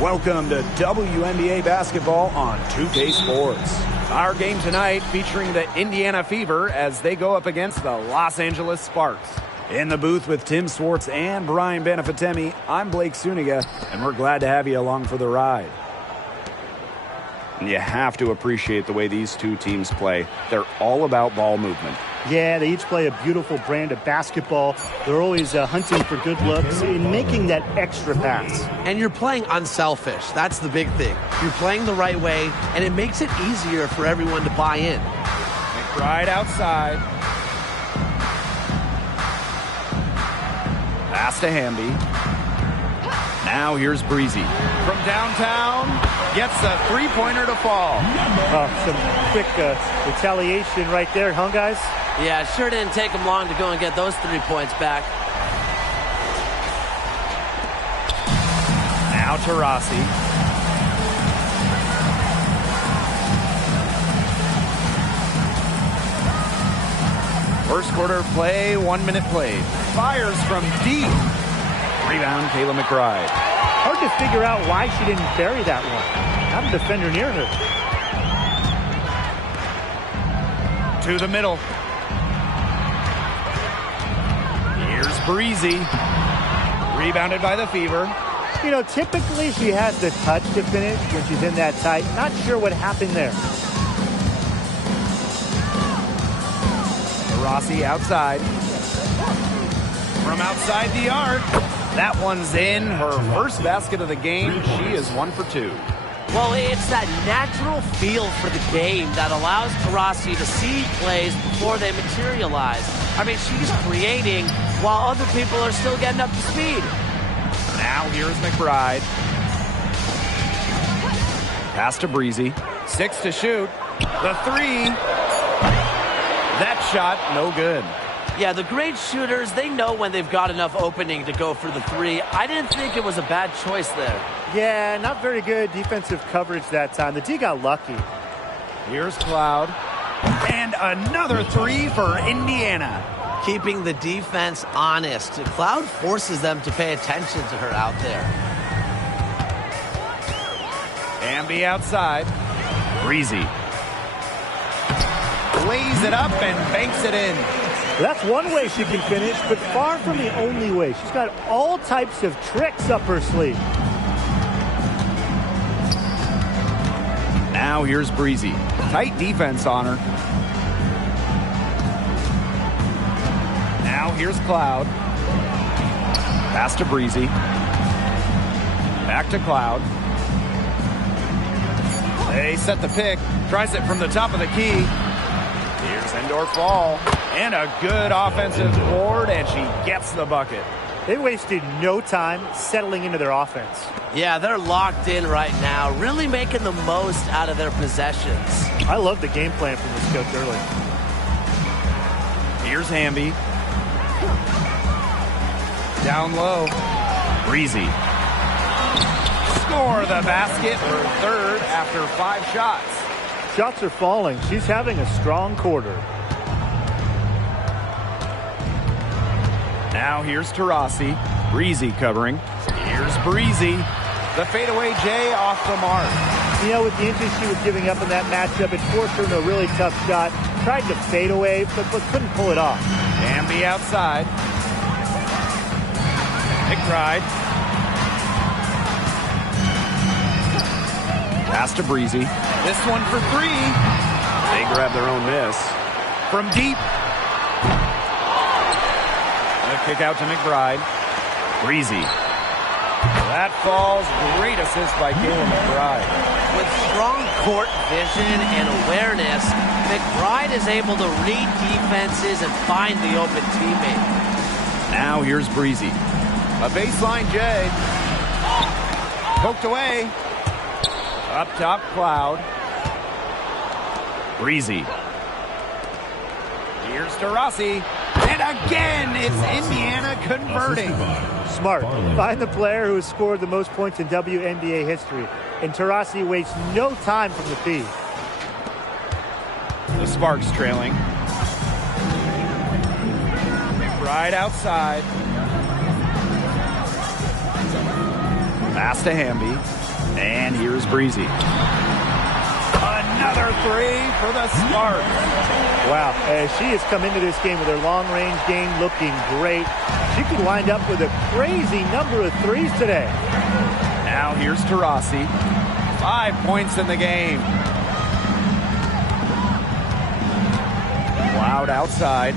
Welcome to WNBA basketball on 2K Sports. Our game tonight featuring the Indiana Fever as they go up against the Los Angeles Sparks. In the booth with Tim Swartz and Brian Benefitemi, I'm Blake Suniga, and we're glad to have you along for the ride. You have to appreciate the way these two teams play. They're all about ball movement. Yeah, they each play a beautiful brand of basketball. They're always hunting for good looks and making that extra pass. And you're playing unselfish. That's the big thing. You're playing the right way, and it makes it easier for everyone to buy in. McBride outside. Pass to Hamby. Now here's Breezy. From downtown, gets a three-pointer to fall. Some quick retaliation right there, huh, guys? Yeah, it sure didn't take them long to go and get those 3 points back. Now to Rossi. First quarter play, 1 minute played. Fires from deep. Rebound, Kayla McBride. Hard to figure out why she didn't bury that one. Not a defender near her. To the middle. Here's Breezy. Rebounded by the Fever. You know, typically she has the touch to finish when she's in that tight. Not sure what happened there. Rossi outside. From outside the arc. That one's in. Her first basket of the game. She is 1 for 2. Well, it's that natural feel for the game that allows Taurasi to see plays before they materialize. I mean, she's creating while other people are still getting up to speed. Now here's McBride. Pass to Breezy. 6 to shoot. The three. That shot, no good. Yeah, the great shooters, they know when they've got enough opening to go for the three. I didn't think it was a bad choice there. Yeah, not very good defensive coverage that time. The D got lucky. Here's Cloud. And another three for Indiana. Keeping the defense honest. Cloud forces them to pay attention to her out there. Hamby outside. Breezy. Lays it up and banks it in. That's one way she can finish, but far from the only way. She's got all types of tricks up her sleeve. Now here's Breezy. Tight defense on her. Now here's Cloud. Pass to Breezy. Back to Cloud. They set the pick. Tries it from the top of the key. Here's indoor fall. And a good offensive board, and she gets the bucket. They wasted no time settling into their offense. Yeah, they're locked in right now, really making the most out of their possessions. I love the game plan from this coach early. Here's Hamby. Down low. Breezy. Score the basket for third after 5 shots. Shots are falling. She's having a strong quarter. Now here's Taurasi. Breezy covering. Here's Breezy. The fadeaway J off the mark. You know, with the inches she was giving up in that matchup, it forced her into a really tough shot. Tried to fade away, but couldn't pull it off. Hamby outside. McBride. Pass to Breezy. This one for 3. They grab their own miss. From deep. A kick out to McBride. Breezy. That falls. Great assist by Kayla McBride. With strong court vision and awareness, McBride is able to read defenses and find the open teammate. Now here's Breezy. A baseline J. Poked away. Up top, Cloud. Breezy. Here's Taurasi. And again, it's Indiana converting. Smart. Find the player who has scored the most points in WNBA history. And Taurasi wastes no time from the feed. The Sparks trailing. McBride outside. Pass to Hamby. And here's Breezy. Another three for the Sparks. Wow, she has come into this game with her long-range game looking great. She could wind up with a crazy number of threes today. Now here's Taurasi. 5 points in the game. Cloud outside.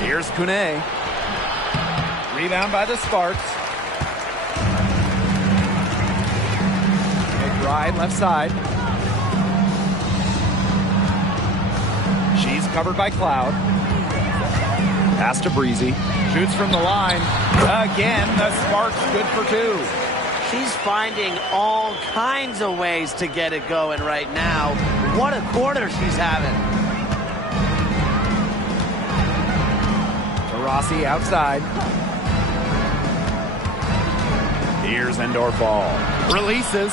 Here's Kune. Rebound by the Sparks. McBride left side. She's covered by Cloud. Pass to Breezy. Shoots from the line. Again, the Sparks good for 2. She's finding all kinds of ways to get it going right now. What a quarter she's having. Taurasi outside. Here's Endorf ball. Releases.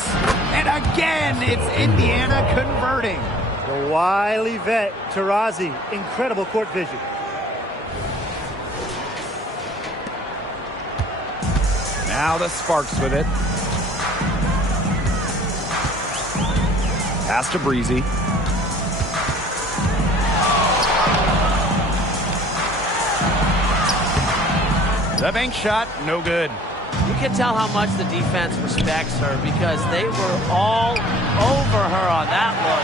And again, it's Indiana converting. The wily vet, Taurasi. Incredible court vision. Now the Sparks with it. Pass to Breezy. The bank shot, no good. You can tell how much the defense respects her because they were all over her on that look.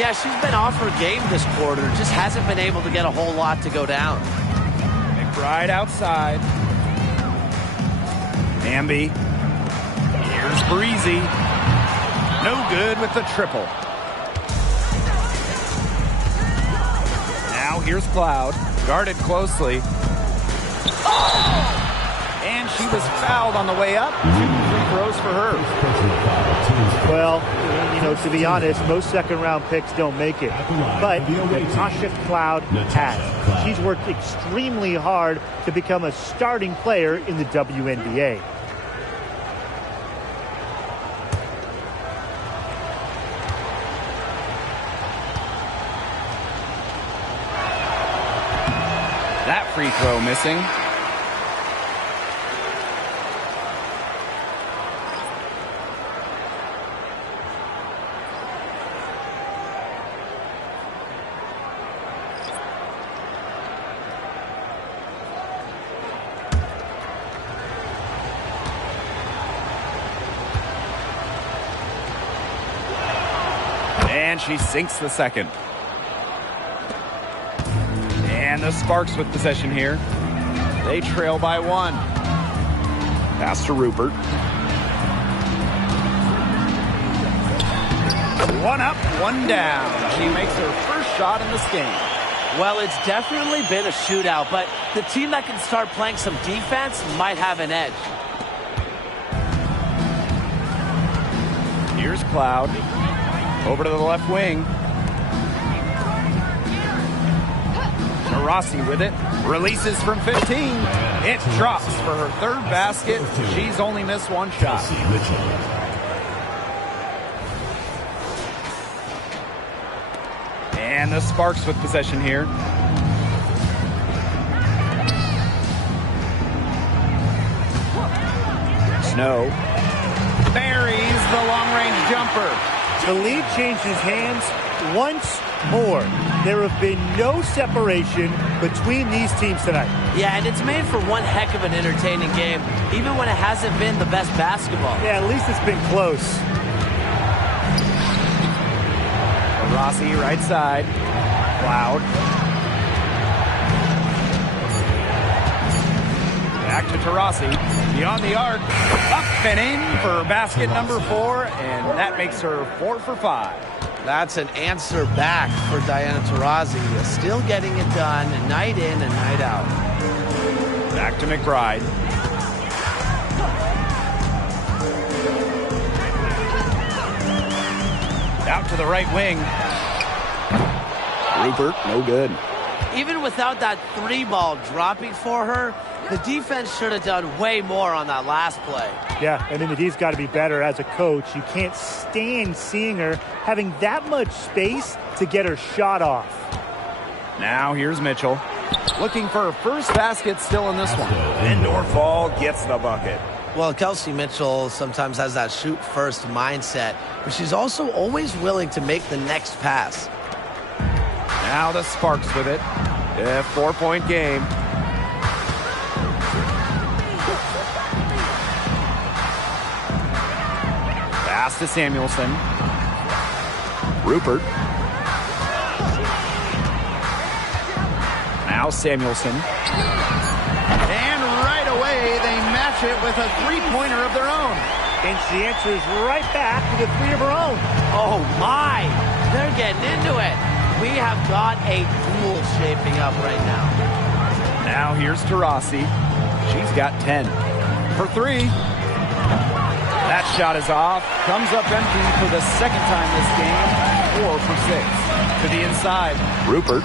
Yeah, she's been off her game this quarter. Just hasn't been able to get a whole lot to go down. McBride outside. Amby. Here's Breezy. No good with the triple. Now here's Cloud. Guarded closely. And she was fouled on the way up. 2 free throws for her. Well, you know, to be honest, most second-round picks don't make it. But Natasha Cloud has. She's worked extremely hard to become a starting player in the WNBA. That free throw missing. And she sinks the second. And the Sparks with possession here. They trail by 1. Pass to Rupert. 1 up, 1 down. She makes her first shot in this game. Well, it's definitely been a shootout, but the team that can start playing some defense might have an edge. Here's Cloud. Over to the left wing. Taurasi with it. Releases from 15. It drops for her 3rd basket. She's only missed 1 shot. And the Sparks with possession here. Snow buries the long-range jumper. The lead changes hands once more. There have been no separation between these teams tonight. Yeah, and it's made for one heck of an entertaining game, even when it hasn't been the best basketball. Yeah, at least it's been close. Rossi right side. Cloud. Back to Taurasi. Beyond the arc. Up and in for basket number 4, and that makes her 4 for 5. That's an answer back for Diana Taurasi. Still getting it done night in and night out. Back to McBride. Out to the right wing. Rupert, no good. Even without that 3 ball dropping for her, The defense should have done way more on that last play. Yeah, and then the D's got to be better as a coach. You can't stand seeing her having that much space to get her shot off. Now here's Mitchell. Looking for her first basket still in this one. And Norfall gets the bucket. Well, Kelsey Mitchell sometimes has that shoot-first mindset, but she's also always willing to make the next pass. Now the Sparks with it. A 4-point game. Pass to Samuelson. Rupert. Now Samuelson. And right away, they match it with a three-pointer of their own. And she answers right back with a three of her own. Oh, my. They're getting into it. We have got a duel shaping up right now. Now here's Taurasi. She's got 10. For three. That shot is off. Comes up empty for the second time this game. 4 for 6. To the inside. Rupert.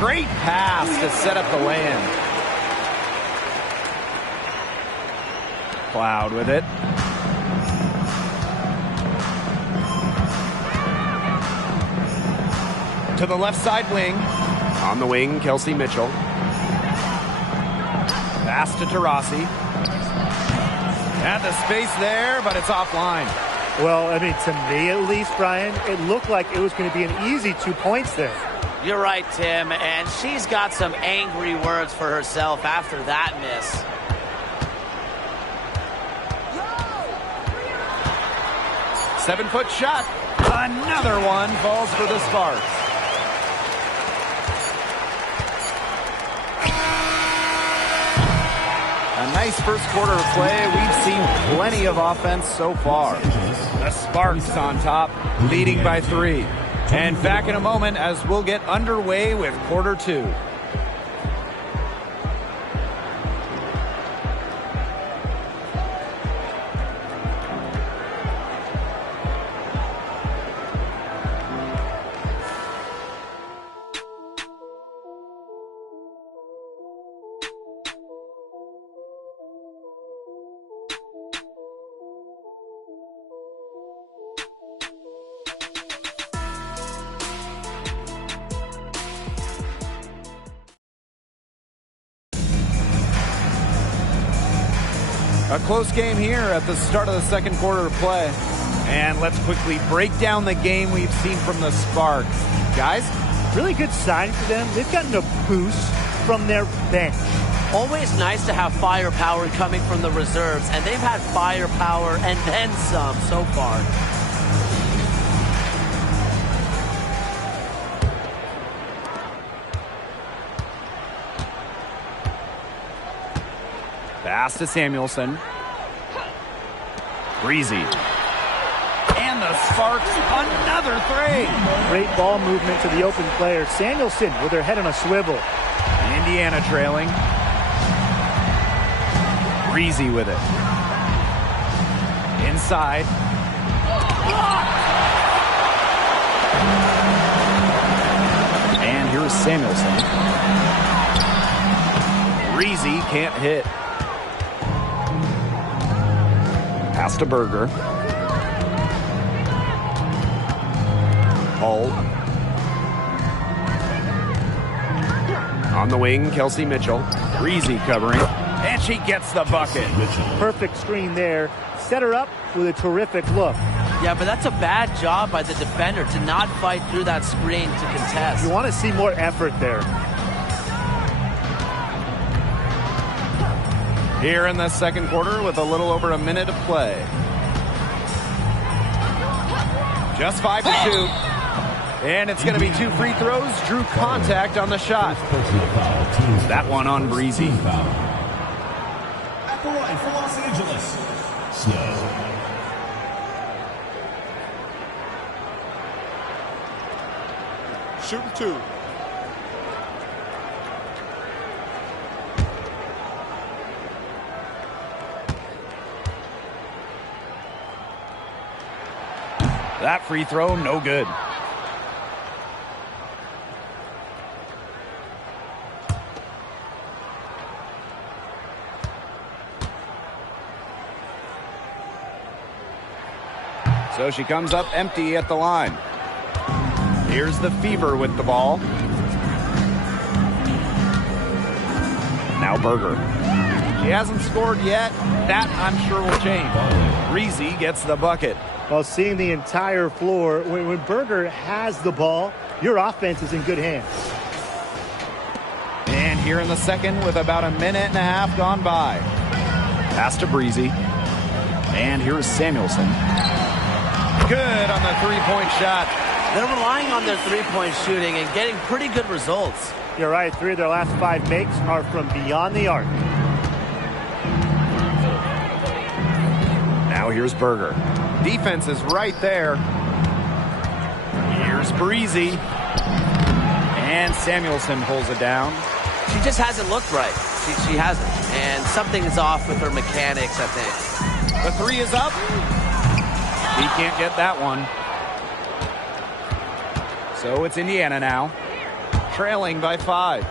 Great pass to set up the lay-in. Cloud with it. To the left side wing. On the wing, Kelsey Mitchell. Pass to Taurasi. Had the space there, but it's offline. Well, I mean, to me at least, Brian, it looked like it was going to be an easy 2 points there. You're right, Tim, and she's got some angry words for herself after that miss. Seven-foot shot. Another one falls for the Sparks. A nice first quarter of play. We've seen plenty of offense so far. The Sparks on top, leading by 3. And back in a moment as we'll get underway with quarter 2. A close game here at the start of the second quarter of play. And let's quickly break down the game we've seen from the Sparks. Guys? Really good sign for them. They've gotten a boost from their bench. Always nice to have firepower coming from the reserves, and they've had firepower and then some so far. Pass to Samuelson. Breezy. And the Sparks, another three. Great ball movement to the open player. Samuelson with her head on a swivel. Indiana trailing. Breezy with it. Inside. And here's Samuelson. Breezy can't hit. Pass to Berger. Hull. On the wing, Kelsey Mitchell. Breezy covering. And she gets the bucket. Perfect screen there. Set her up with a terrific look. Yeah, but that's a bad job by the defender to not fight through that screen to contest. You want to see more effort there. Here in the second quarter with a little over a minute of play. Just 5 to 2. And it's going to be 2 free throws. Drew contact on the shot. That one on Breezy. At the line for Los Angeles, Snow. Shooting 2. That free throw, no good. So she comes up empty at the line. Here's the Fever with the ball. Now Berger. She hasn't scored yet. That, I'm sure, will change. Breezy gets the bucket. Well, seeing the entire floor, when Berger has the ball, your offense is in good hands. And here in the second with about a minute and a half gone by. Pass to Breezy. And here's Samuelson. Good on the three-point shot. They're relying on their three-point shooting and getting pretty good results. You're right. 3 of their last 5 makes are from beyond the arc. Now here's Berger. Defense is right there. Here's Breezy. And Samuelson pulls it down. She just hasn't looked right. She hasn't. And something is off with her mechanics, I think. The three is up. He can't get that one. So it's Indiana now. Trailing by 5.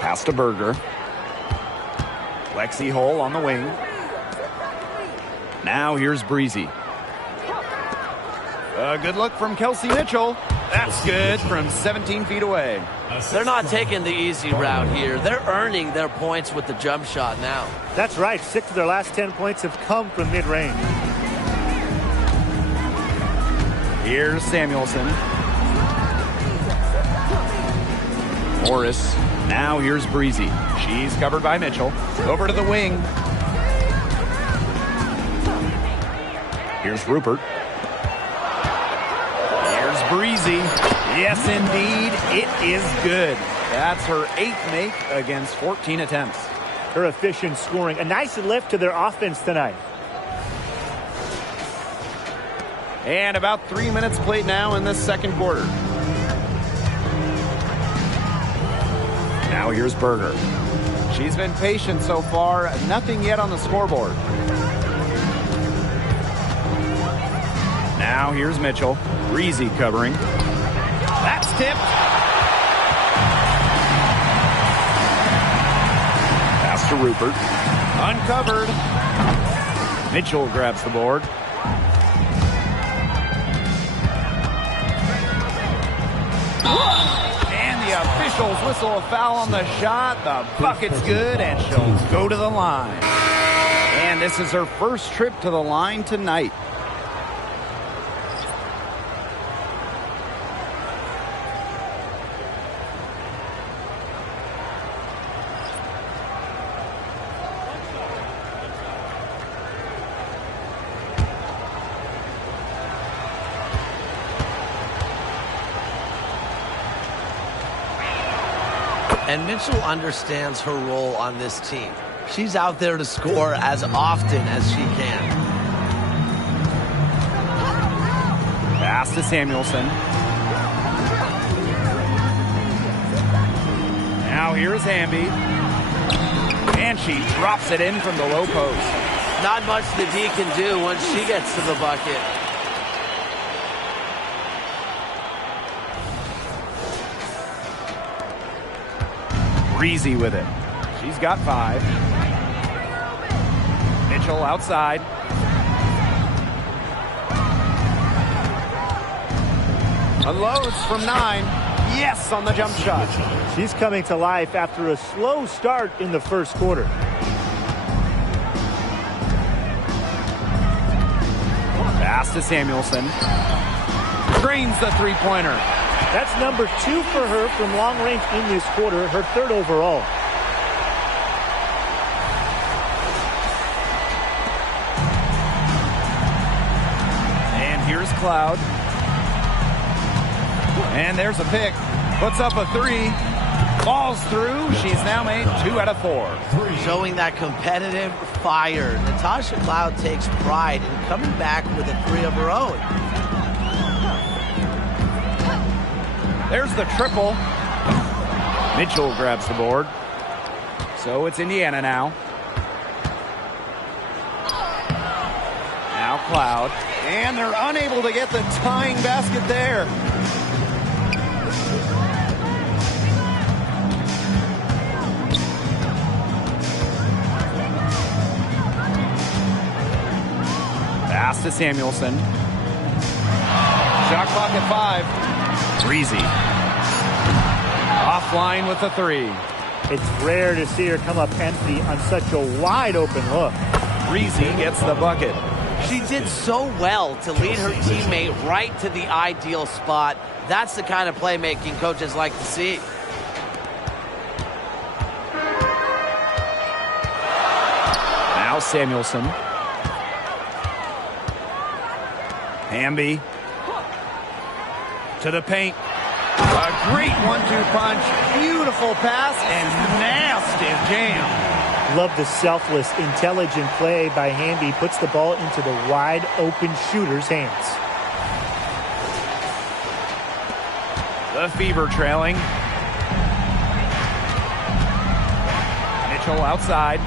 Pass to Berger. Lexi Hull on the wing. Now here's Breezy. A good look from Kelsey Mitchell. That's good from 17 feet away. They're not taking the easy route here. They're earning their points with the jump shot now. That's right. 6 of their last 10 points have come from mid-range. Here's Samuelson. Morris. Now here's Breezy. She's covered by Mitchell. Over to the wing. Here's Rupert. Here's Breezy. Yes, indeed. It is good. That's her 8th make against 14 attempts. Her efficient scoring. A nice lift to their offense tonight. And about 3 minutes played now in this second quarter. Now here's Berger. She's been patient so far. Nothing yet on the scoreboard. Now here's Mitchell. Breezy covering. That's tipped. Pass to Rupert. Uncovered. Mitchell grabs the board. And the officials whistle a foul on the shot. The bucket's good, and she'll go to the line. And this is her first trip to the line tonight. And Mitchell understands her role on this team. She's out there to score as often as she can. Pass to Samuelson. Now here's Hamby. And she drops it in from the low post. Not much the D can do once she gets to the bucket. Breezy with it. She's got 5. Mitchell outside. Unloads from 9. Yes, on the jump shot. She's coming to life after a slow start in the first quarter. Pass to Samuelson. Drains the three-pointer. That's number 2 for her from long range in this quarter, her 3rd overall. And here's Cloud. And there's a pick. Puts up a 3. Falls through. She's now made 2 out of 4. Showing that competitive fire. Natasha Cloud takes pride in coming back with a 3 of her own. There's the triple. Mitchell grabs the board. So it's Indiana now. Now Cloud. And they're unable to get the tying basket there. Pass to Samuelson. Shot clock at 5. Breezy. Offline with the 3. It's rare to see her come up empty on such a wide open look. Breezy gets the bucket. She did so well to lead her teammate right to the ideal spot. That's the kind of playmaking coaches like to see. Now Samuelson. Hamby. To the paint. A great 1-2 punch. Beautiful pass and nasty jam. Love the selfless, intelligent play by Hamby. Puts the ball into the wide open shooter's hands. The Fever trailing. Mitchell outside.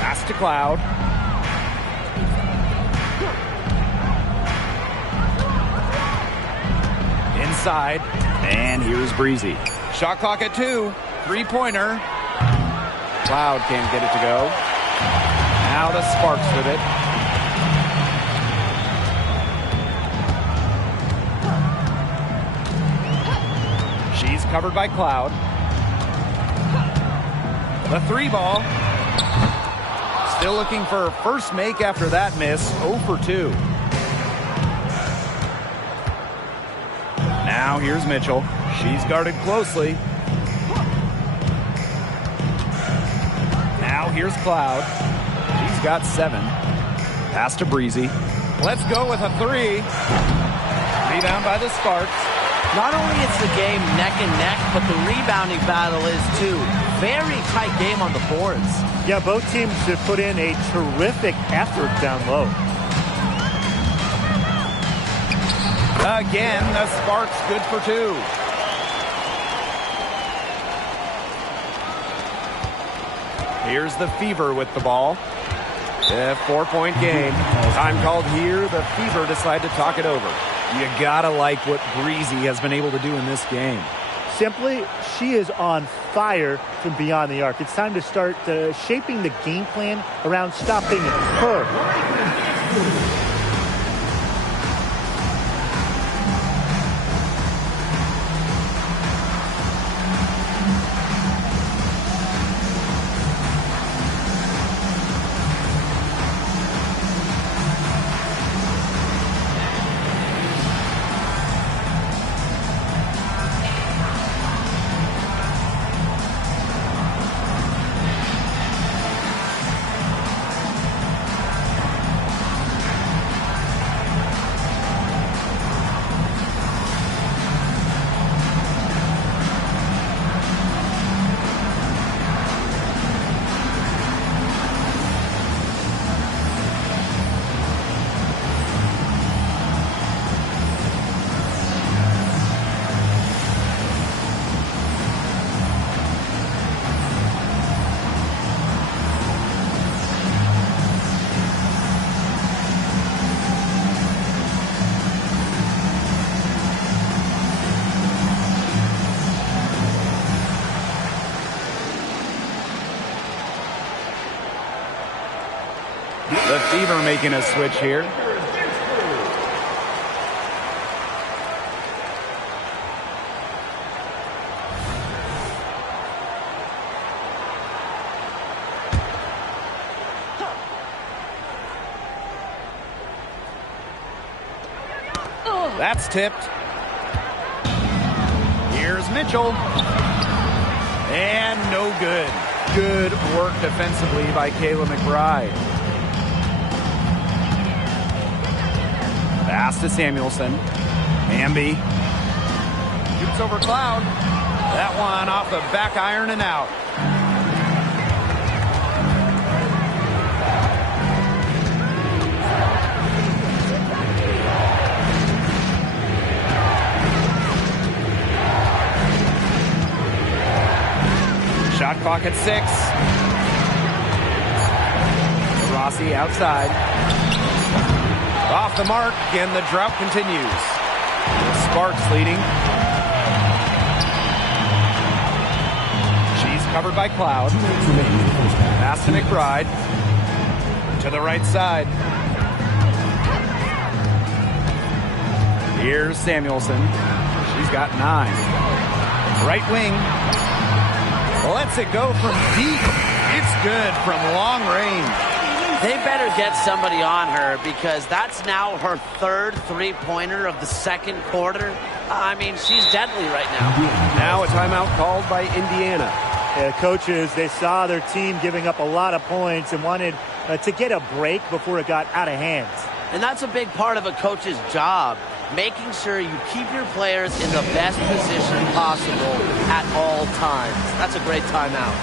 Pass to Cloud. Inside. And here's Breezy. Shot clock at 2. 3-pointer. Cloud can't get it to go. Now the Sparks with it. She's covered by Cloud. The 3-ball. Still looking for her first make after that miss. 0 for 2. Now here's Mitchell. She's guarded closely. Now here's Cloud. She's got 7. Pass to Breezy. Let's go with a 3. Rebound by the Sparks. Not only is the game neck and neck, but the rebounding battle is too. Very tight game on the boards. Yeah, both teams have put in a terrific effort down low. Again, the Sparks good for 2. Here's the Fever with the ball. A 4-point game. Time called here. The Fever decide to talk it over. You gotta like what Breezy has been able to do in this game. Simply, she is on fire from beyond the arc. It's time to start shaping the game plan around stopping her. The Fever making a switch here. That's tipped. Here's Mitchell. And no good. Good work defensively by Mikayla McBride. Pass to Samuelson. Hamby. Shoots over Cloud. That one off the back iron and out. Shot clock at 6. Rossi outside. Off the mark, and the drought continues. The Sparks leading. She's covered by Cloud. Pass to McBride. To the right side. Here's Samuelson. She's got 9. Right wing. Lets it go from deep. It's good from long range. They better get somebody on her because that's now her 3rd three-pointer of the 2nd quarter. I mean, she's deadly right now. Now a timeout called by Indiana. Yeah, coaches, they saw their team giving up a lot of points and wanted to get a break before it got out of hand. And that's a big part of a coach's job, making sure you keep your players in the best position possible at all times. That's a great timeout.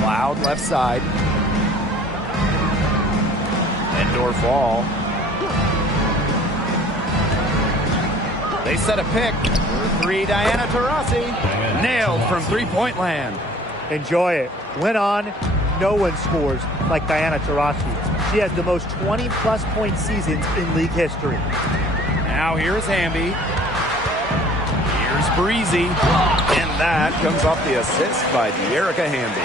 Loud left side. Indoor fall. They set a pick for 3. Diana Taurasi. Nailed from three-point land. Enjoy it. Went on. No one scores like Diana Taurasi. She has the most 20-plus point seasons in league history. Now here's Hamby. Here's Breezy. And that comes off the assist by De'Erica Hamby.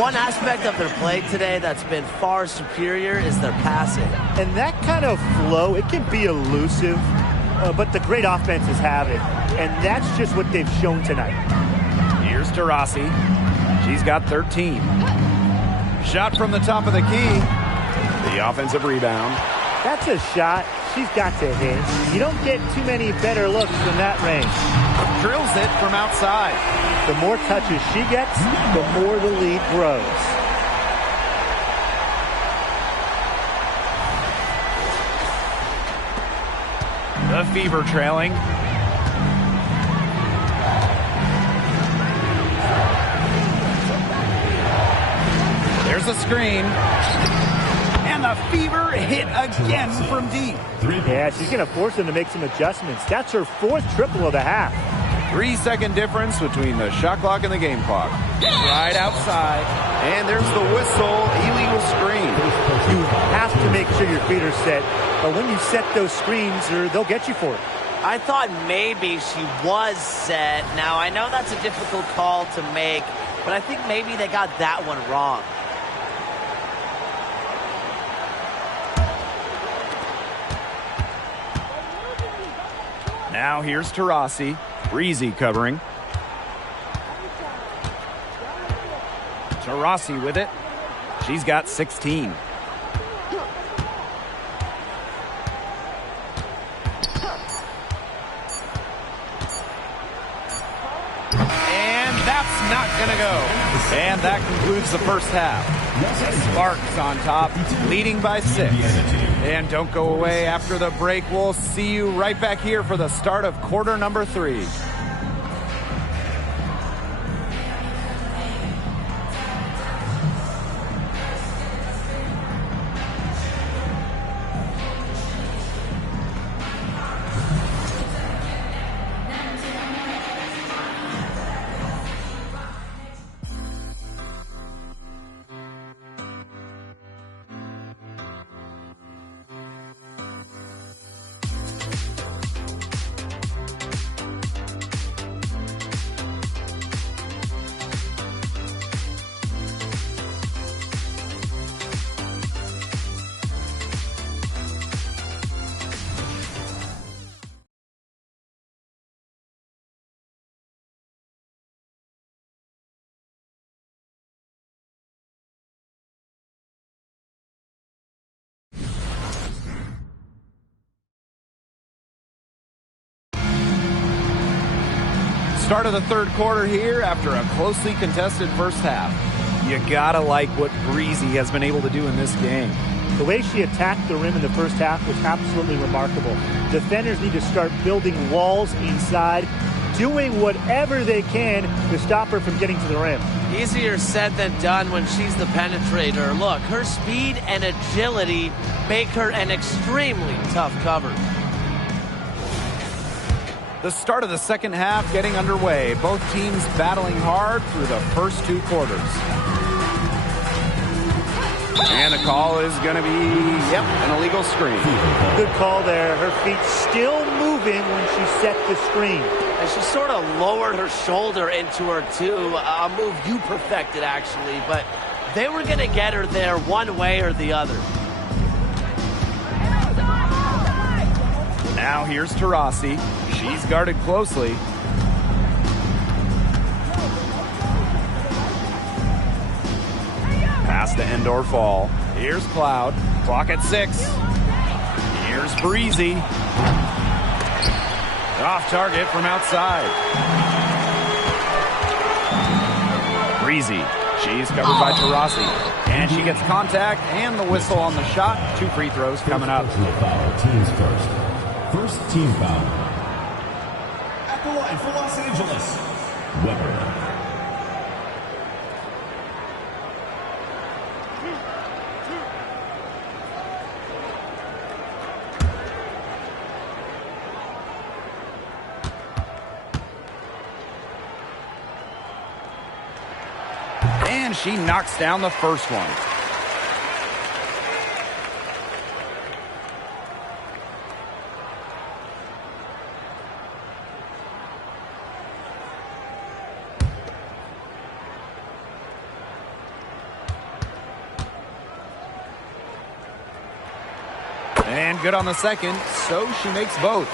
One aspect of their play today that's been far superior is their passing. And that kind of flow, it can be elusive, but the great offenses have it. And that's just what they've shown tonight. Here's Taurasi. She's got 13. Shot from the top of the key. The offensive rebound. That's a shot she's got to hit. You don't get too many better looks from that range. Drills it from outside. The more touches she gets, the more the lead grows. The Fever trailing. There's a screen. And the Fever hit again from deep. Yeah, she's going to force them to make some adjustments. That's her 4th triple of the half. 3-second difference between the shot clock and the game clock. Right outside. And there's the whistle. Illegal screen. You have to make sure your feet are set. But when you set those screens, they'll get you for it. I thought maybe she was set. Now, I know that's a difficult call to make, but I think maybe they got that one wrong. Now here's Taurasi. Breezy covering. Taurasi with it. She's got 16. And that's not going to go. And that concludes the first half. Sparks on top, leading by 6. And don't go away after the break. We'll see you right back here for the start of quarter number 3. Start of the third quarter here after a closely contested first half. You gotta like what Breezy has been able to do in this game. The way she attacked the rim in the first half was absolutely remarkable. Defenders need to start building walls inside, doing whatever they can to stop her from getting to the rim. Easier said than done when she's the penetrator. Look, her speed and agility make her an extremely tough cover. The start of the second half getting underway. Both teams battling hard through the first two quarters. And the call is going to be, an illegal screen. Good call there. Her feet still moving when she set the screen. And she sort of lowered her shoulder into her, too. A move you perfected, actually. But they were going to get her there one way or the other. Now here's Taurasi. She's guarded closely. Pass to Endor-Fall. Here's Cloud. Clock at 6. Here's Breezy. Off target from outside. Breezy. She's covered by Taurasi. And she gets contact and the whistle on the shot. 2 free throws coming up. Teams first. First team foul. At the line for Los Angeles, Weber. And she knocks down the first one. And good on the second, so she makes both.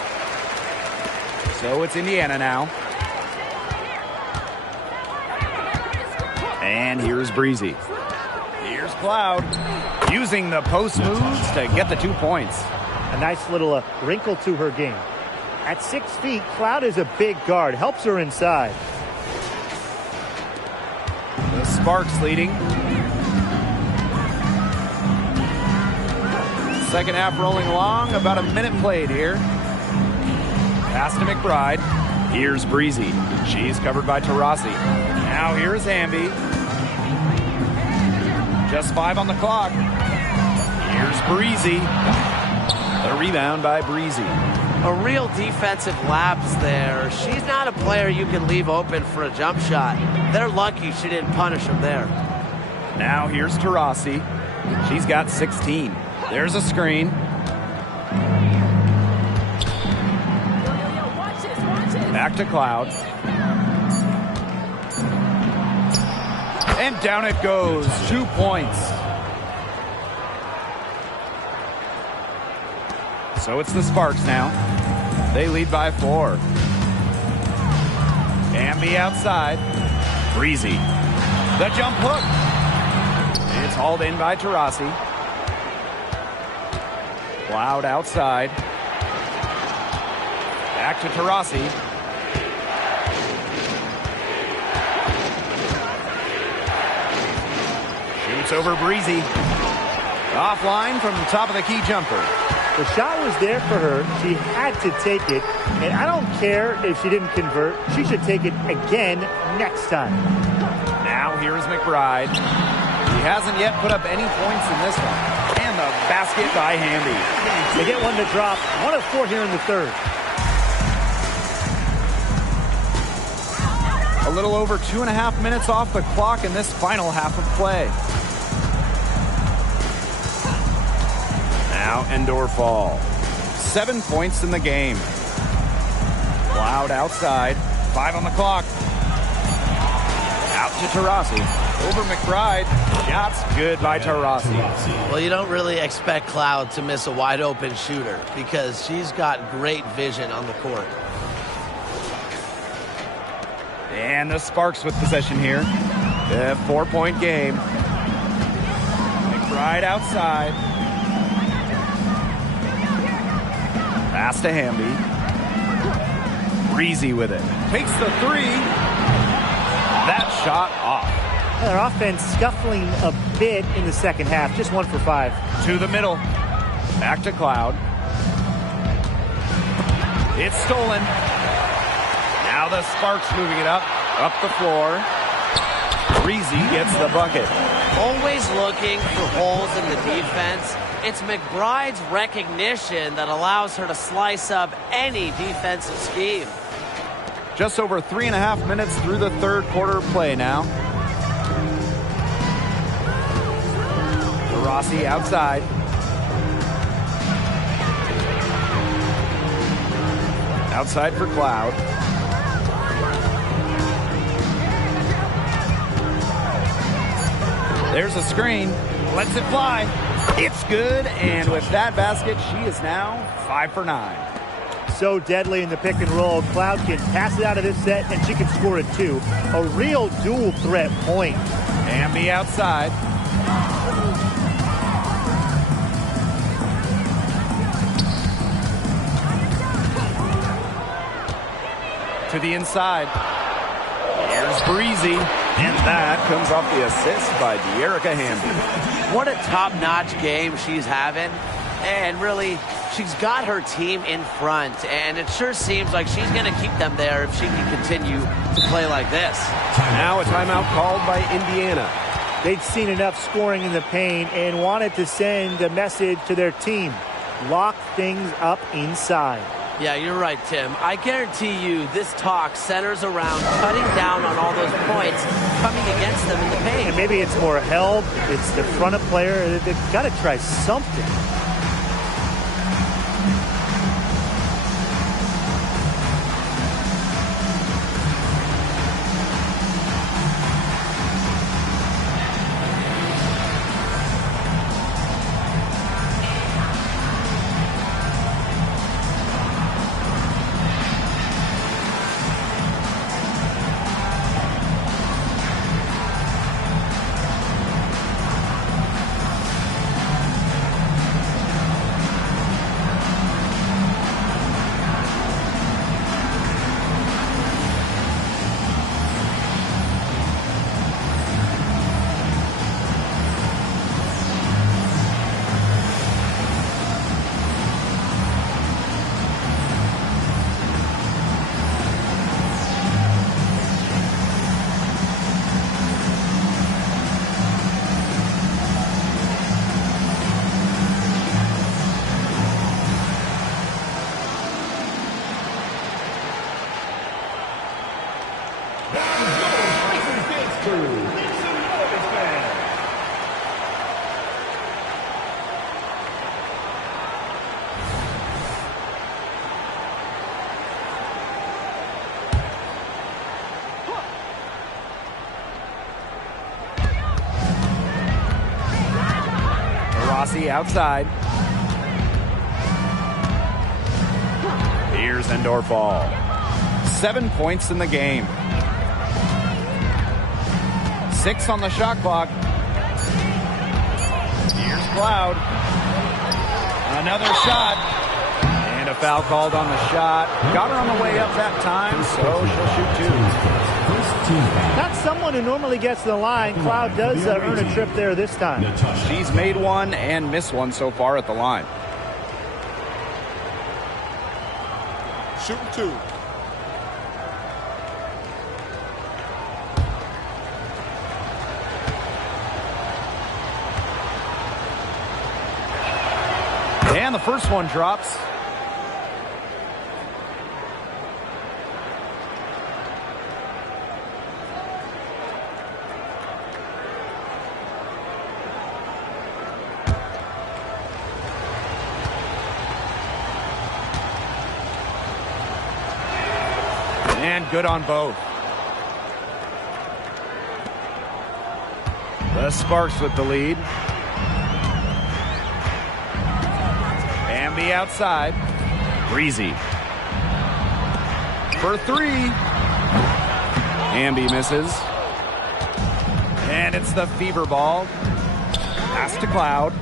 So it's Indiana now. And here's Breezy. Here's Cloud. Using the post moves to get the 2 points. A nice little wrinkle to her game. At 6 feet, Cloud is a big guard. Helps her inside. The Sparks leading. Second half rolling along. About a minute played here. Pass to McBride. Here's Breezy. She's covered by Taurasi. Now here's Hamby. Just 5 on the clock. Here's Breezy. The rebound by Breezy. A real defensive lapse there. She's not a player you can leave open for a jump shot. They're lucky she didn't punish him there. Now here's Taurasi. She's got 16. There's a screen. Back to Cloud. And down it goes. 2 points. So it's the Sparks now. They lead by 4. Amby outside. Breezy. The jump hook. It's hauled in by Taurasi. Cloud outside. Back to Taurasi. Shoots over Breezy. Offline from the top of the key jumper. The shot was there for her. She had to take it. And I don't care if she didn't convert. She should take it again next time. Now here's McBride. He hasn't yet put up any points in this one. And the basket by Hamby. They get one to drop. 1 of 4 here in the third. A little over 2.5 minutes off the clock in this final half of play. Now Endor-Fall. 7 points in the game. Cloud outside. 5 on the clock. Out to Taurasi. Over McBride. Shots good by Taurasi. Well, you don't really expect Cloud to miss a wide open shooter because she's got great vision on the court. And the Sparks with possession here. A 4-point game. McBride outside. Pass to Hamby. Breezy with it. Takes the three. That shot off. Their offense scuffling a bit in the second half. Just 1 for 5. To the middle. Back to Cloud. It's stolen. Now the Sparks moving it up the floor. Breezy gets the bucket. Always looking for holes in the defense. It's McBride's recognition that allows her to slice up any defensive scheme. Just over 3.5 minutes through the third quarter play now. Rossi outside. Outside for Cloud. There's a screen. Lets it fly. It's good. And with that basket, she is now 5 for 9. So deadly in the pick and roll. Cloud can pass it out of this set, and she can score it too. A real dual threat point. Amby outside. To the inside. Here's Breezy. And that comes off the assist by De'Erica Hamby. What a top-notch game she's having. And really, she's got her team in front. And it sure seems like she's going to keep them there if she can continue to play like this. Now a timeout called by Indiana. They'd seen enough scoring in the paint and wanted to send a message to their team. Lock things up inside. Yeah, you're right, Tim. I guarantee you this talk centers around cutting down on all those points coming against them in the paint. And maybe it's more help. It's the front of player. They've got to try something. Rossi outside. Here's Endorfall. 7 points in the game. 6 on the shot clock. Here's Cloud. Another shot. And a foul called on the shot. Got her on the way up that time, so she'll shoot 2. Not someone who normally gets to the line. Cloud does earn a trip there this time. She's made one and missed one so far at the line. Shooting 2. And the first one drops. And good on both. The Sparks with the lead. Amby outside. Breezy. For 3. Amby misses. And it's the Fever ball. Pass to Cloud.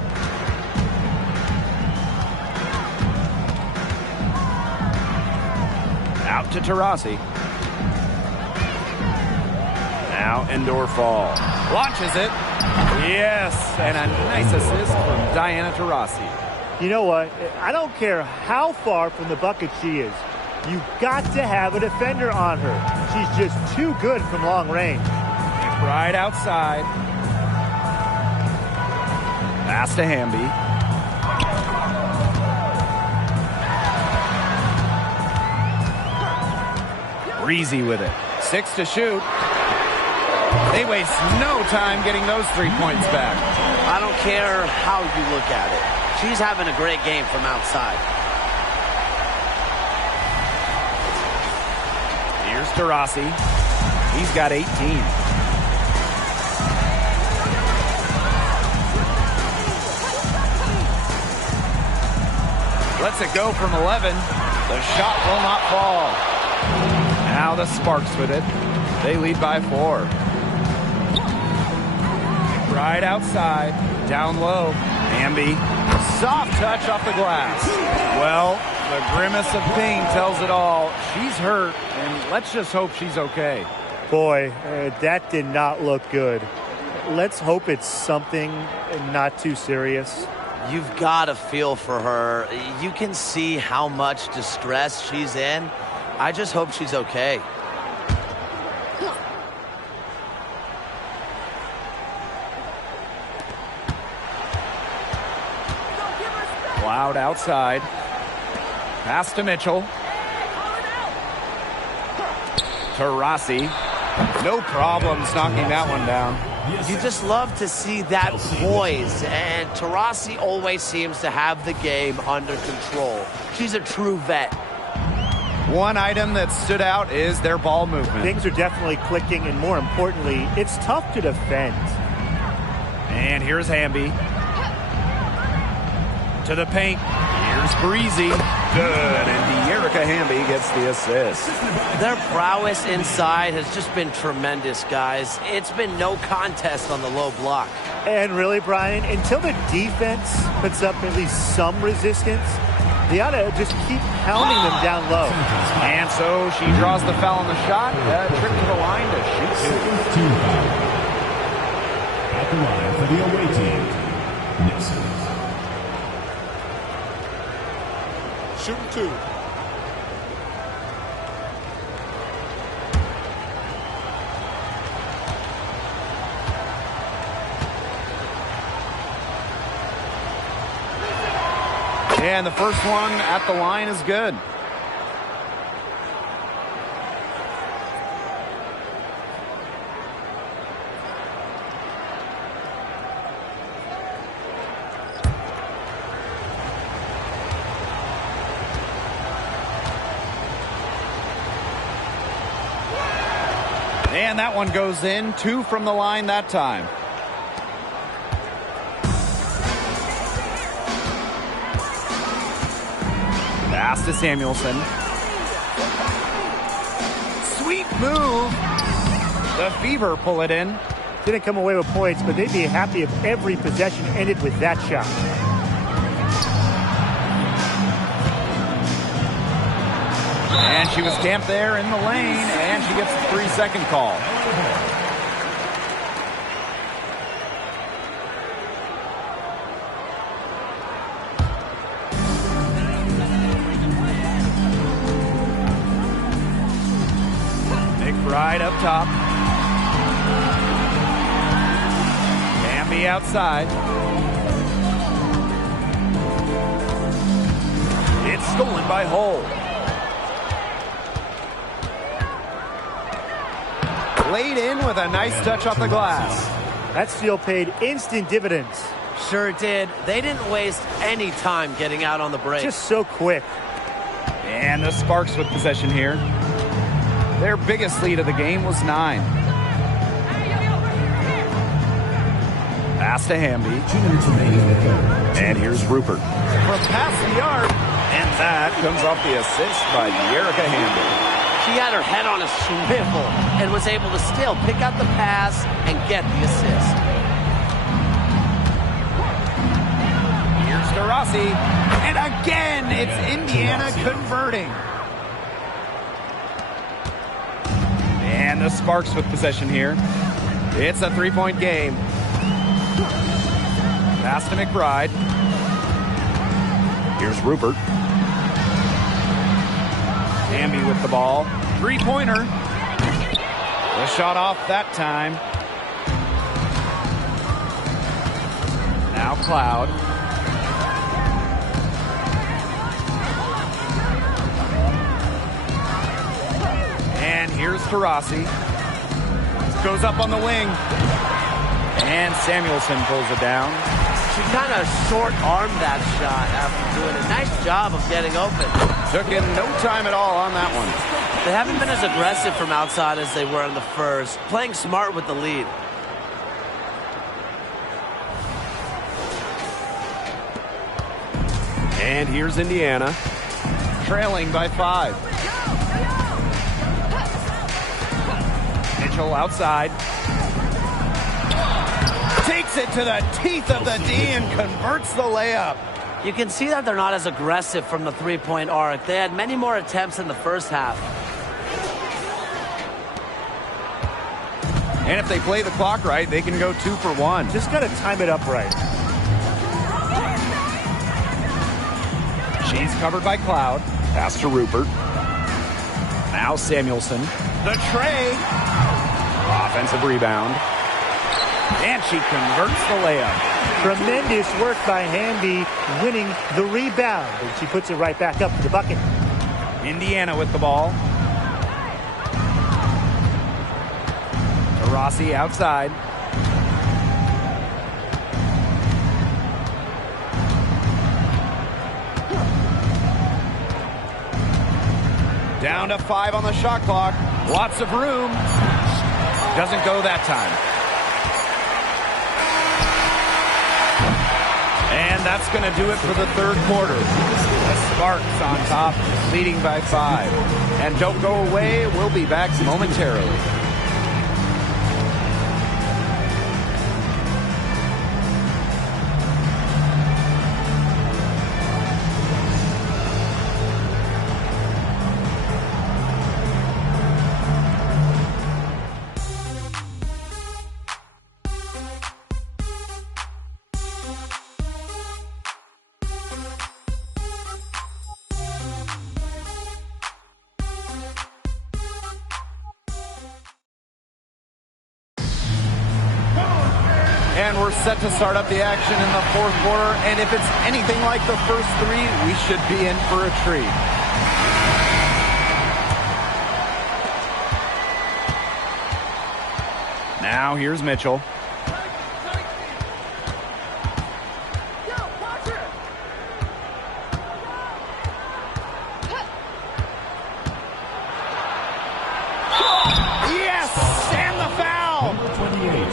Out to Taurasi. Now indoor fall. Launches it. Yes, and a nice assist from Diana Taurasi. You know what? I don't care how far from the bucket she is. You've got to have a defender on her. She's just too good from long range. Right outside. Pass to Hamby. Breezy with it. 6 to shoot. They waste no time getting those 3 points back. I don't care how you look at it. She's having a great game from outside. Here's Taurasi. He's got 18. Lets it go from 11. The shot will not fall. Now the Sparks with it. They lead by 4. Right outside. Down low. Hamby. Soft touch off the glass. Well, the grimace of pain tells it all. She's hurt, and let's just hope she's okay. Boy, that did not look good. Let's hope it's something not too serious. You've got to feel for her. You can see how much distress she's in. I just hope she's okay. Cloud outside. Pass to Mitchell. Taurasi. No problems knocking that one down. You just love to see that poise, and Taurasi always seems to have the game under control. She's a true vet. One item that stood out is their ball movement. Things are definitely clicking, and more importantly, it's tough to defend. And here's Hamby. To the paint. Here's Breezy. Good. And De'Erica Hamby gets the assist. Their prowess inside has just been tremendous, guys. It's been no contest on the low block. And really, Brian, until the defense puts up at least some resistance, they ought to just keep pounding them down low. And so she draws the foul on the shot. Trip to the line to shoot 2. At the line for the away team, Nixon. Shooting 2. And the first one at the line is good. And that one goes in. 2 from the line that time. Pass to Samuelson. Sweet move. The Fever pull it in. Didn't come away with points, but they'd be happy if every possession ended with that shot. And she was camped there in the lane, and she gets the 3-second call. McBride up top. Hamby outside. It's stolen by Hull. Laid in with a nice touch off the glass. That steal paid instant dividends. Sure did. They didn't waste any time getting out on the break. Just so quick. And the Sparks with possession here. Their biggest lead of the game was 9. Pass to Hamby. And here's Rupert. From past the arc. And that comes off the assist by De'Erica Hamby. She had her head on a swivel and was able to still pick out the pass and get the assist. Here's Taurasi. And again, it's Indiana converting. And the Sparks with possession here. It's a three-point game. Pass to McBride. Here's Rupert. Hamby with the ball. Three-pointer. The shot off that time. Now Cloud. And here's Taurasi. Goes up on the wing. And Samuelson pulls it down. She kind of short-armed that shot after doing a nice job of getting open. Took in no time at all on that one. They haven't been as aggressive from outside as they were in the first. Playing smart with the lead. And here's Indiana. Trailing by 5. Mitchell outside. Takes it to the teeth of the D and converts the layup. You can see that they're not as aggressive from the three-point arc. They had many more attempts in the first half. And if they play the clock right, they can go 2 for 1. Just got to time it up right. She's covered by Cloud. Pass to Rupert. Now Samuelson. The tray. Offensive rebound. And she converts the layup. Tremendous work by Hamby winning the rebound. And she puts it right back up to the bucket. Indiana with the ball. Taurasi outside. Down to 5 on the shot clock. Lots of room. Doesn't go that time. And that's going to do it for the third quarter. The Sparks on top, leading by 5. And don't go away. We'll be back momentarily. And we're set to start up the action in the fourth quarter. And if it's anything like the first 3, we should be in for a treat. Now here's Mitchell.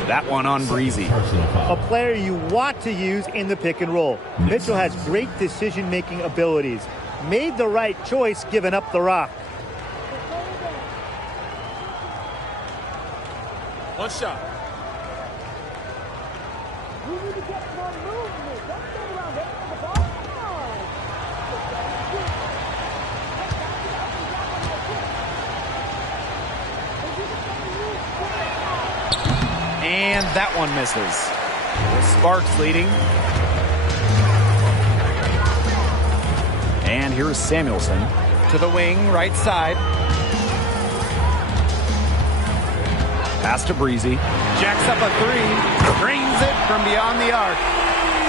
That one on Breezy. A player you want to use in the pick and roll. Mitchell has great decision-making abilities. Made the right choice giving up the rock. One shot. And that one misses. The Sparks leading. And here's Samuelson to the wing, right side. Pass to Breezy. Jacks up a 3. Drains it from beyond the arc.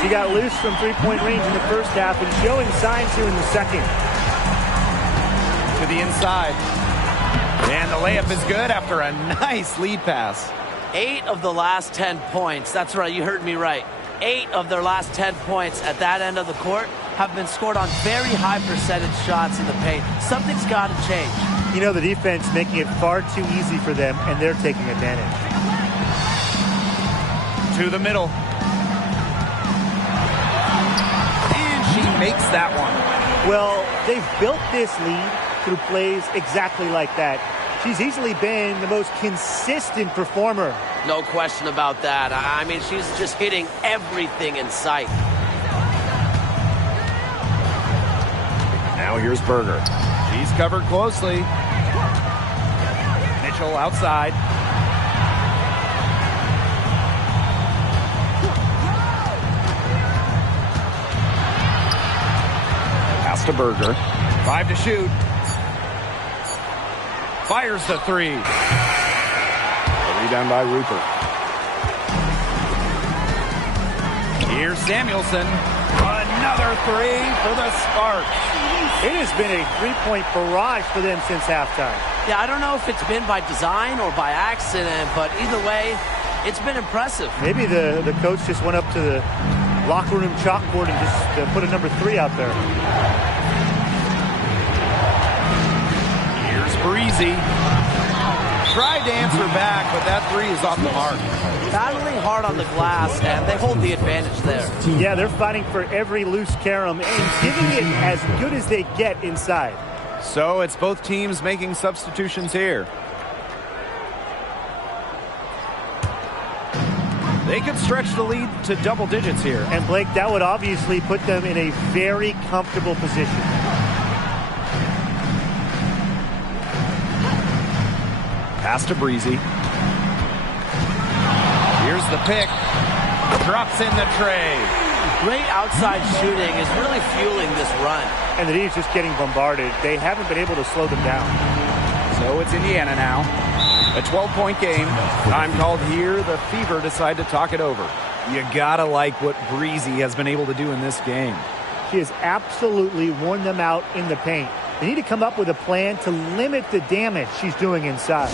She got loose from three-point range in the first half and showing signs here in the second. To the inside. And the layup is good after a nice lead pass. 8 of the last 10 points. That's right, you heard me right. 8 of their last 10 points at that end of the court have been scored on very high percentage shots in the paint. Something's got to change. You know, the defense making it far too easy for them, and they're taking advantage. To the middle. And she makes that one. Well, they've built this lead through plays exactly like that. She's easily been the most consistent performer. No question about that. I mean, she's just hitting everything in sight. Now here's Berger. She's covered closely. Mitchell outside. Pass to Berger. 5 to shoot. Fires the 3. A rebound by Rupert. Here's Samuelson. Another 3 for the Sparks. It has been a three-point barrage for them since halftime. Yeah, I don't know if it's been by design or by accident, but either way, it's been impressive. Maybe the coach just went up to the locker room chalkboard and just put a number 3 out there. Here's Breezy. Tried to answer back, but that 3 is off the mark. Battling hard on the glass, and they hold the advantage there. Yeah, they're fighting for every loose carom and giving it as good as they get inside. So it's both teams making substitutions here. They could stretch the lead to double digits here. And Blake, that would obviously put them in a very comfortable position. Pass to Breezy. Here's the pick. Drops in the tray. Great outside shooting is really fueling this run. And the D is just getting bombarded. They haven't been able to slow them down. So it's Indiana now. A 12-point game. Time called here. The Fever decide to talk it over. You gotta like what Breezy has been able to do in this game. She has absolutely worn them out in the paint. They need to come up with a plan to limit the damage she's doing inside.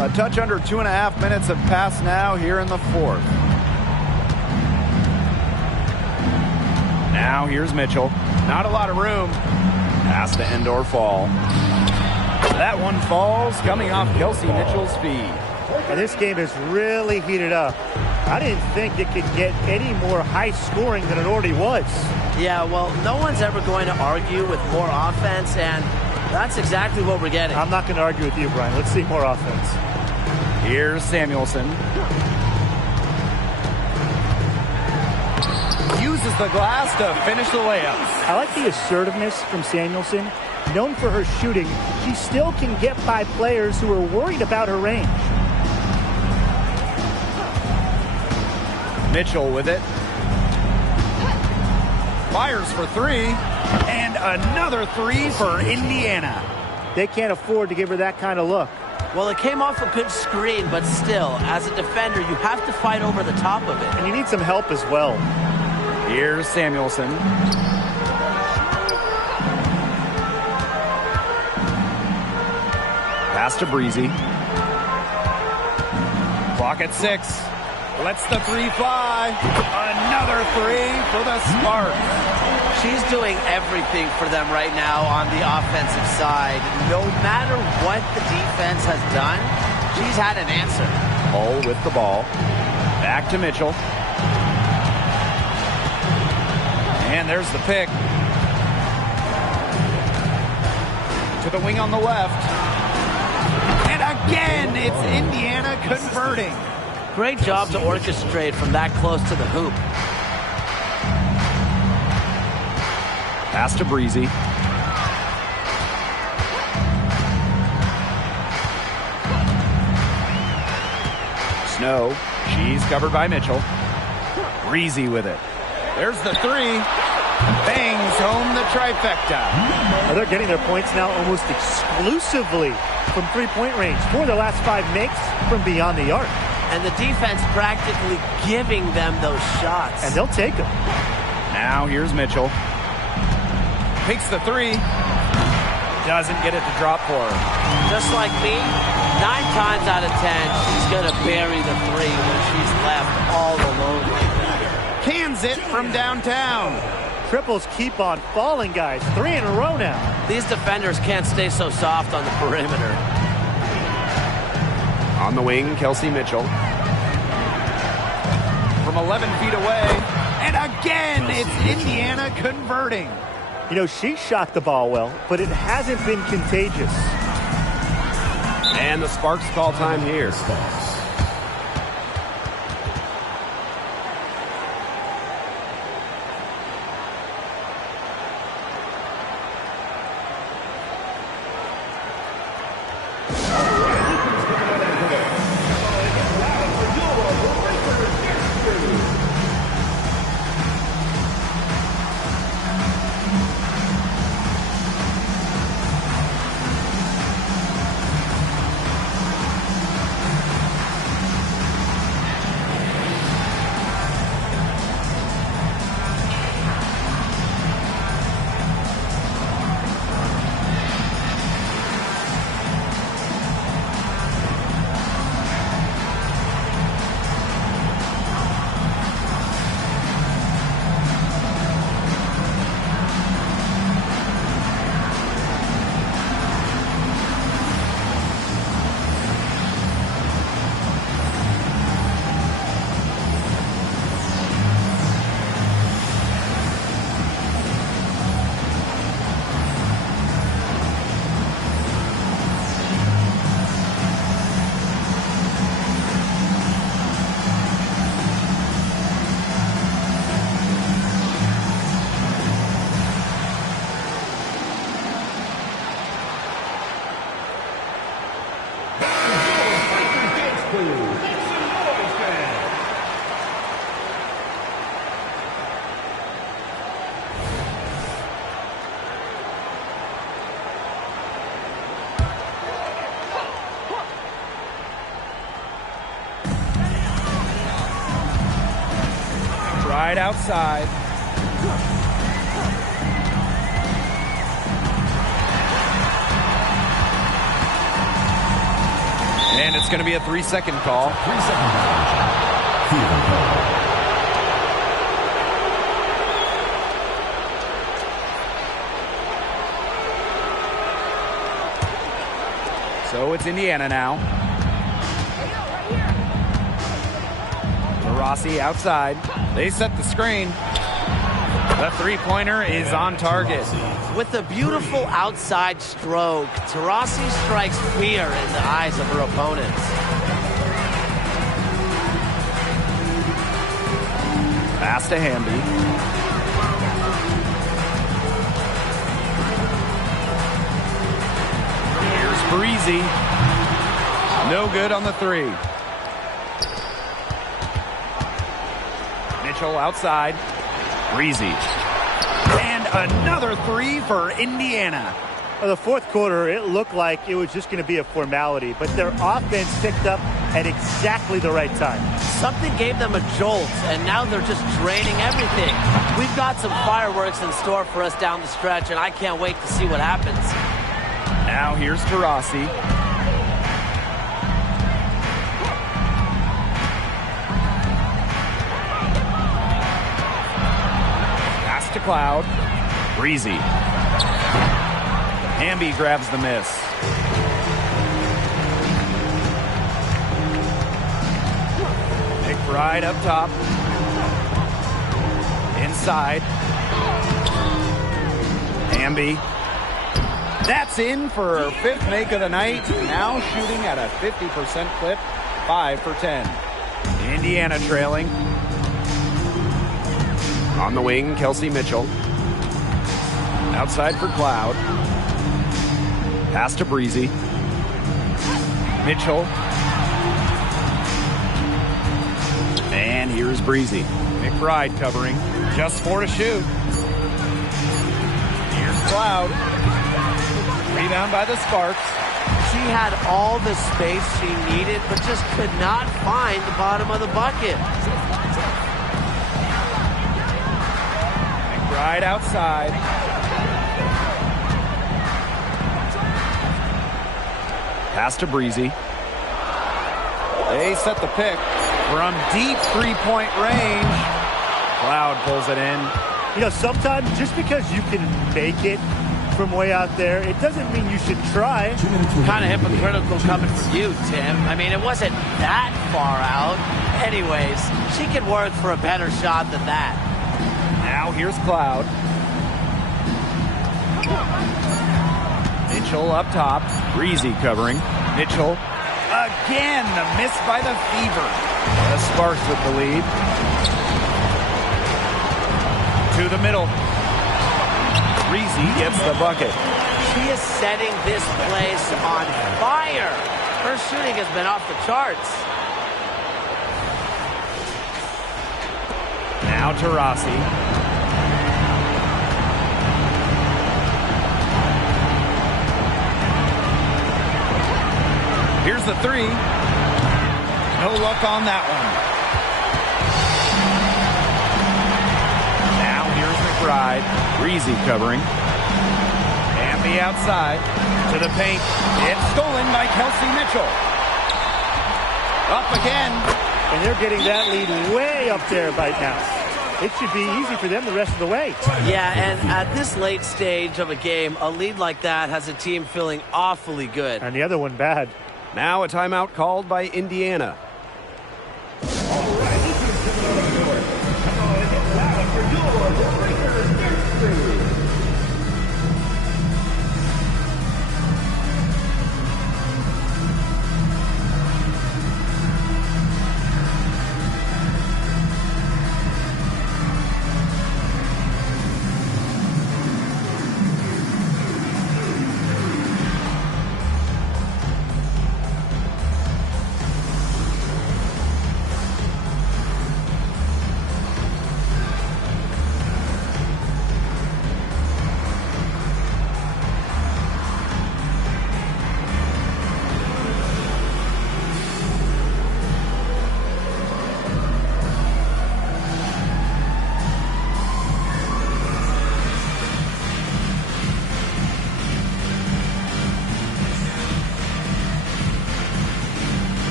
A touch under 2.5 minutes have passed now here in the 4th. Now here's Mitchell. Not a lot of room. Pass to Endor Fall. That one falls, coming off Kelsey Mitchell's feet. And this game is really heated up. I didn't think it could get any more high scoring than it already was. Yeah, well, no one's ever going to argue with more offense, and that's exactly what we're getting. I'm not going to argue with you, Brian. Let's see more offense. Here's Samuelson. Uses the glass to finish the layup. I like the assertiveness from Samuelson. Known for her shooting, she still can get by players who are worried about her range. Mitchell with it. Fires for 3. And another 3 for Indiana. They can't afford to give her that kind of look. Well, it came off a good screen, but still, as a defender, you have to fight over the top of it. And you need some help as well. Here's Samuelson. Pass to Breezy. Clock at 6. Lets the 3 fly. Another 3 for the Sparks. She's doing everything for them right now on the offensive side. No matter what the defense has done, she's had an answer. Hull with the ball. Back to Mitchell. And there's the pick. To with a wing on the left. And again, it's Indiana converting. Great job to orchestrate from that close to the hoop. Pass to Breezy. Snow. She's covered by Mitchell. Breezy with it. There's the three. Bangs home the trifecta. Now they're getting their points now almost exclusively from three-point range. 4 of their last 5 makes from beyond the arc. And the defense practically giving them those shots. And they'll take them. Now here's Mitchell. Takes the three. Doesn't get it to drop for her. Just like me, 9 times out of 10, she's going to bury the three when she's left all alone like that. Cans it from downtown. Triples keep on falling, guys. 3 in a row now. These defenders can't stay so soft on the perimeter. On the wing, Kelsey Mitchell. From 11 feet away. And again, it's Indiana converting. You know, she shot the ball well, but it hasn't been contagious. And the Sparks call time here. Right outside. And it's going to be a 3-second call. 3-second violation. So it's Indiana now. Rossi outside. They set the screen. The three-pointer is on target. With a beautiful outside stroke, Taurasi strikes fear in the eyes of her opponents. Pass to Hamby. Here's Breezy. No good on the three. Mitchell outside. Breezy. And another three for Indiana. Well, the fourth quarter, it looked like it was just going to be a formality, but their offense picked up at exactly the right time. Something gave them a jolt, and now they're just draining everything. We've got some fireworks in store for us down the stretch, and I can't wait to see what happens. Now here's Taurasi. Pass to Cloud. Breezy. Hamby grabs the miss. McBride up top. Inside. Hamby. That's in for her 5th make of the night. Now shooting at a 50% clip, 5 for 10. Indiana trailing. On the wing, Kelsey Mitchell. Outside for Cloud. Pass to Breezy. Mitchell. And here's Breezy. McBride covering. Just 4 to shoot. Here's Cloud. Rebound by the Sparks. She had all the space she needed, but just could not find the bottom of the bucket. McBride outside. Pass to Breezy. They set the pick from deep three-point range. Cloud pulls it in. You know, sometimes just because you can make it from way out there, it doesn't mean you should try. Kind of hypocritical coming from you, Tim. I mean, it wasn't that far out. Anyways, she could work for a better shot than that. Now here's Cloud. Mitchell up top. Breezy covering. Mitchell. Again, the miss by the Fever. The Sparks with the lead. To the middle. Breezy gets the bucket. She is setting this place on fire. Her shooting has been off the charts. Now to Rossi. Here's the 3. No luck on that one. Now here's McBride. Breezy covering. And the outside to the paint. It's stolen by Kelsey Mitchell. Up again. And they're getting that lead way up there right now. It should be easy for them the rest of the way. Yeah, and at this late stage of a game, a lead like that has a team feeling awfully good. And the other one bad. Now a timeout called by Indiana.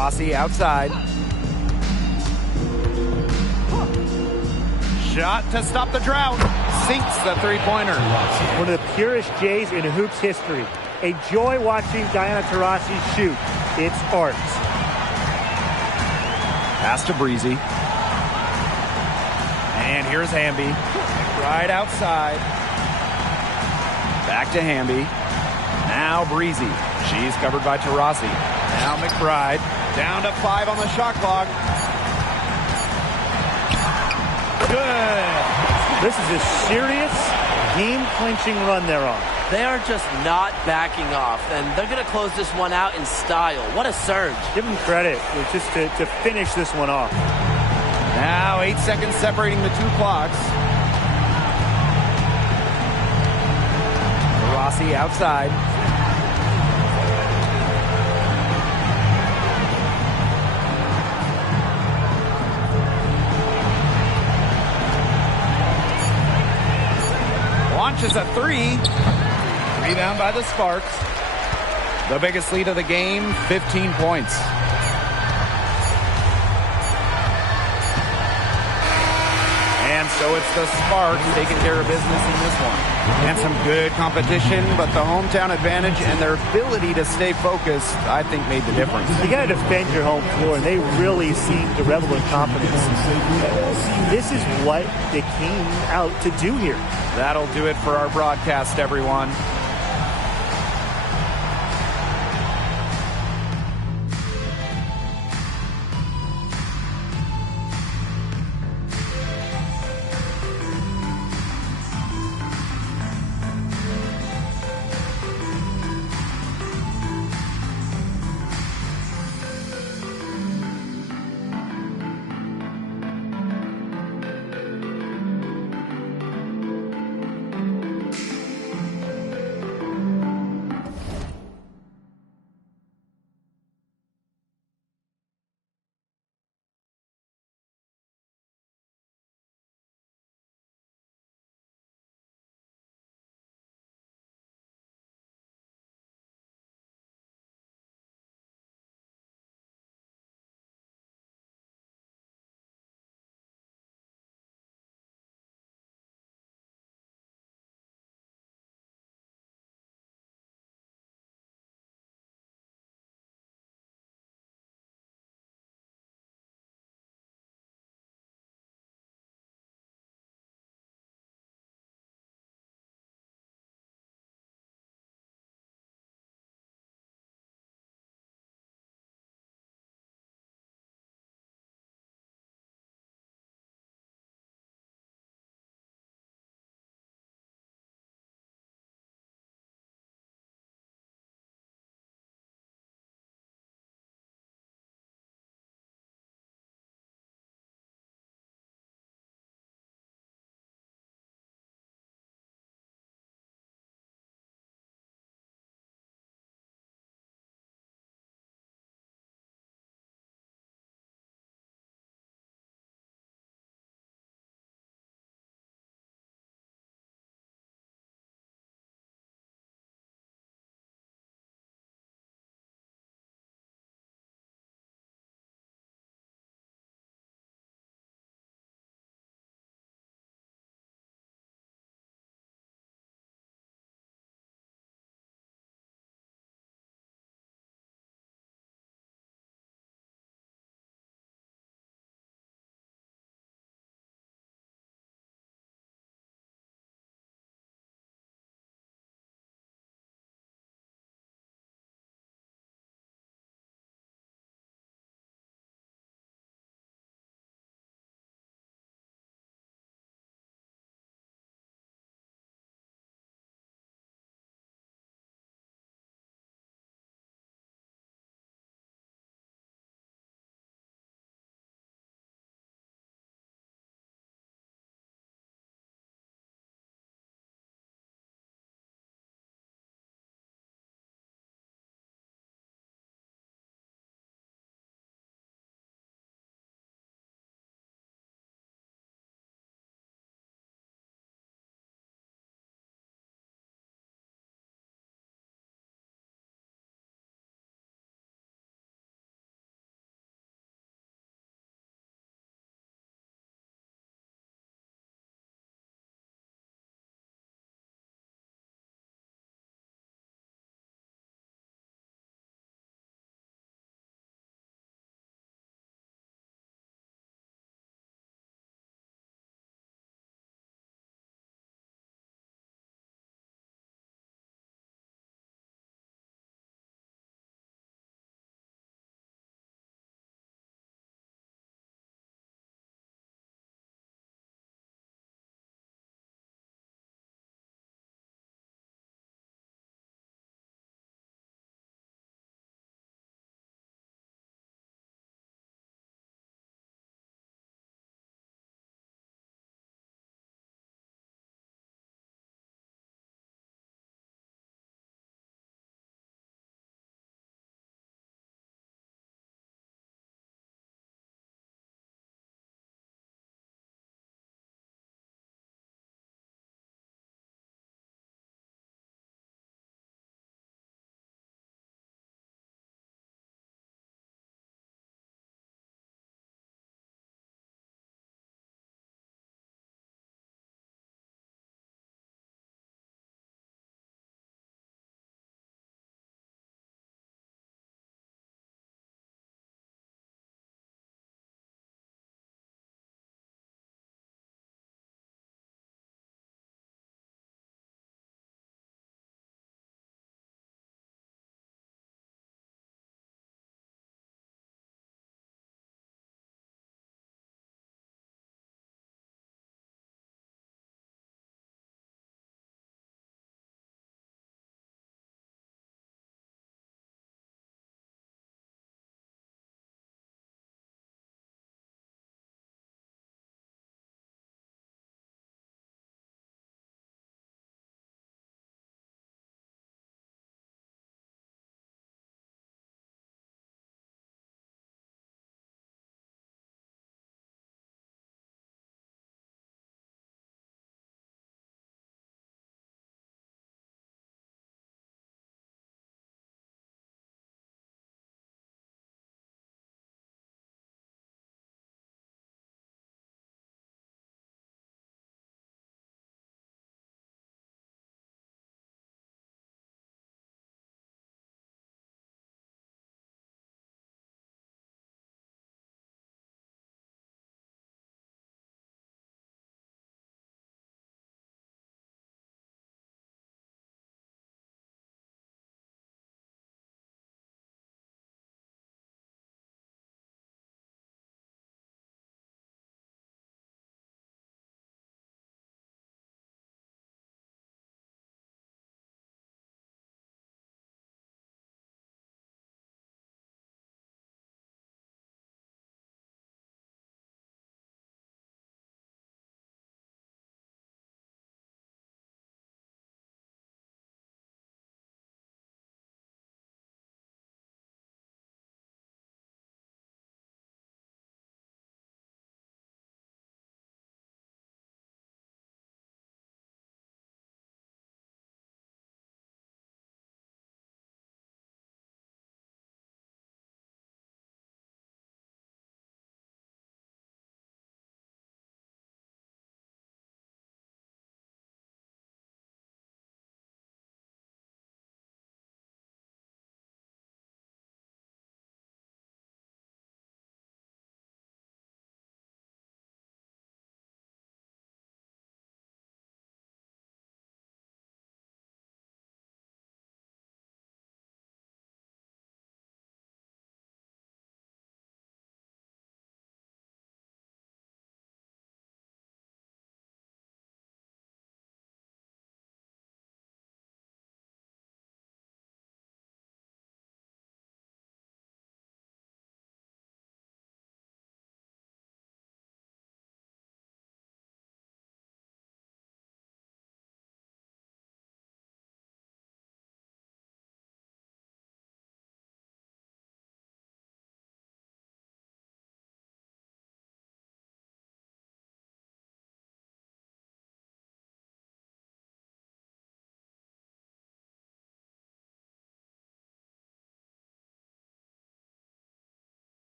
Rossi outside. Shot to stop the drought. Sinks the three-pointer. One of the purest Jays in hoops history. A joy watching Diana Taurasi shoot. It's art. Pass to Breezy. And here's Hamby. Right outside. Back to Hamby. Now Breezy. She's covered by Taurasi. Now McBride. Down to 5 on the shot clock. Good. This is a serious game-clinching run they're on. They are just not backing off, and they're going to close this one out in style. What a surge. Give them credit just to finish this one off. Now 8 seconds separating the two clocks. Rossi outside. launches a three. Rebound by the Sparks. The biggest lead of the game, 15 points. And so it's the Sparks taking care of business in this one. And some good competition, but the hometown advantage and their ability to stay focused, I think, made the difference. You got to defend your home floor, and they really seem to revel in confidence. This is what they came out to do here. That'll do it for our broadcast, everyone.